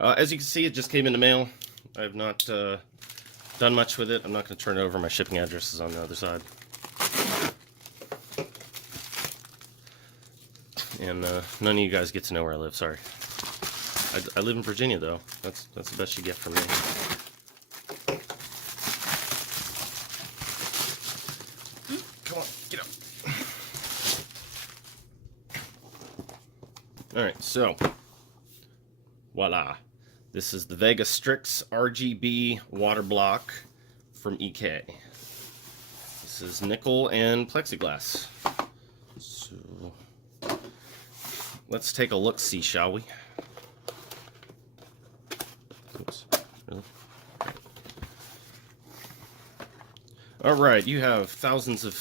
As you can see, it just came in the mail. I have not done much with it. I'm not going to turn it over. My shipping address is on the other side. And none of you guys get to know where I live, sorry. I live in Virginia, though. That's the best you get from me. Come on, get up. Alright, so, voila. This is the Vega Strix RGB Waterblock from EK. This is nickel and plexiglass. So, let's take a look-see, shall we? Oops, really? Alright, you have thousands of...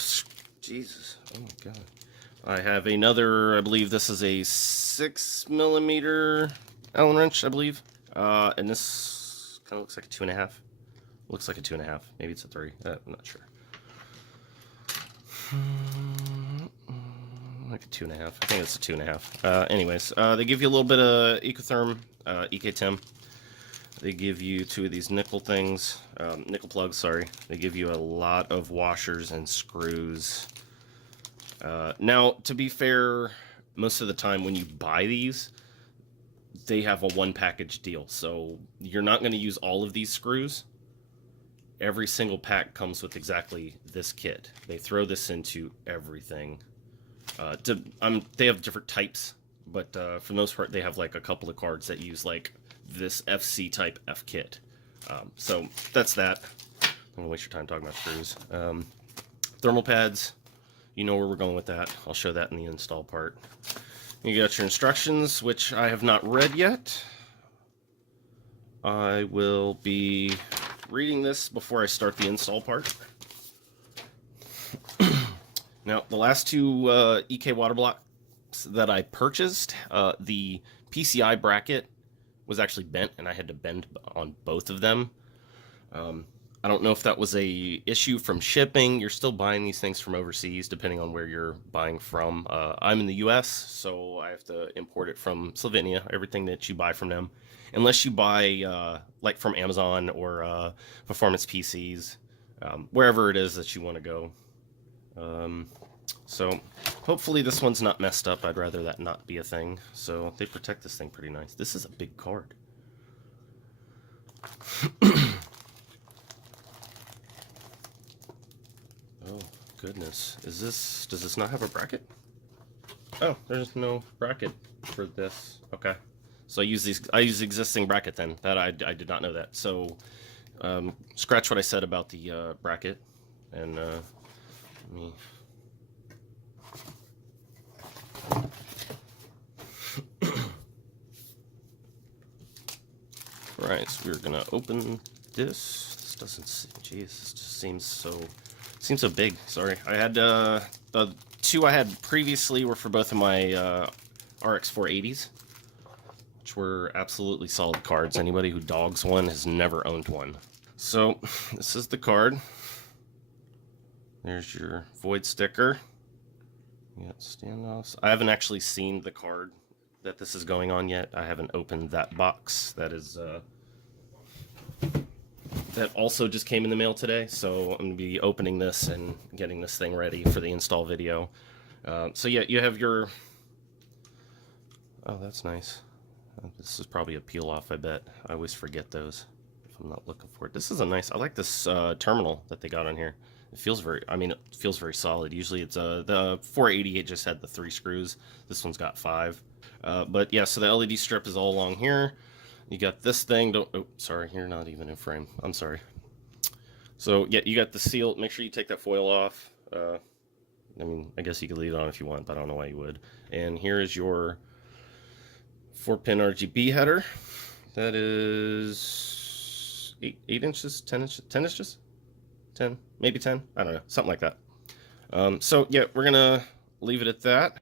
Jesus, oh my god. I have another, I believe this is a 6mm Allen wrench, I believe. And this kind of looks like a 2.5. Looks like a 2.5. Maybe it's a 3. I'm not sure. Like a 2.5. I think it's a 2.5. Anyways, they give you a little bit of Ecotherm, EKTEM. They give you 2 of these nickel things, nickel plugs, sorry. They give you a lot of washers and screws. Now, to be fair, most of the time when you buy these, they have a one package deal. So you're not going to use all of these screws. Every single pack comes with exactly this kit. They throw this into everything. They have different types, but for the most part, they have like a couple of cards that use like this FC type F kit. So that's that. I'm gonna waste your time talking about screws. Thermal pads, you know where we're going with that. I'll show that in the install part. You got your instructions, which I have not read yet. I will be reading this before I start the install part. Now, the last 2 EK Waterblocks that I purchased, the PCI bracket was actually bent, and I had to bend on both of them. I don't know if that was a issue from shipping. You're still buying these things from overseas, depending on where you're buying from. I'm in the US, so I have to import it from Slovenia, everything that you buy from them. Unless you buy, like from Amazon or Performance PCs, wherever it is that you want to go. So hopefully this one's not messed up. I'd rather that not be a thing. So they protect this thing pretty nice. This is a big card. Oh goodness, does this not have a bracket? Oh, there's no bracket for this. Okay, so I use the existing bracket then. That I did not know that. So scratch what I said about the bracket, and let me. Alright, so we're gonna open this. This doesn't seem, jeez, this just seems so big. Sorry. I had the 2 I had previously were for both of my RX 480s, which were absolutely solid cards. Anybody who dogs one has never owned one. So this is the card. There's your void sticker. You got standoffs. I haven't actually seen the card that this is going on yet. I haven't opened that box. That is that also just came in the mail today, so I'm going to be opening this and getting this thing ready for the install video. So yeah, you have your... Oh, that's nice. This is probably a peel-off, I bet. I always forget those if I'm not looking for it. This is a nice... I like this terminal that they got on here. It feels very... I mean, it feels very solid. Usually it's... the 488 just had the 3 screws. This one's got 5. But yeah, so the LED strip is all along here. You got this thing. Oh, sorry, you're not even in frame. I'm sorry. So yeah, you got the seal. Make sure you take that foil off. I mean, I guess you could leave it on if you want, but I don't know why you would. And here is your 4-pin RGB header. That is 8 inches, 10 inches, 10 inches, 10, maybe 10. I don't know, something like that. So yeah, we're gonna leave it at that.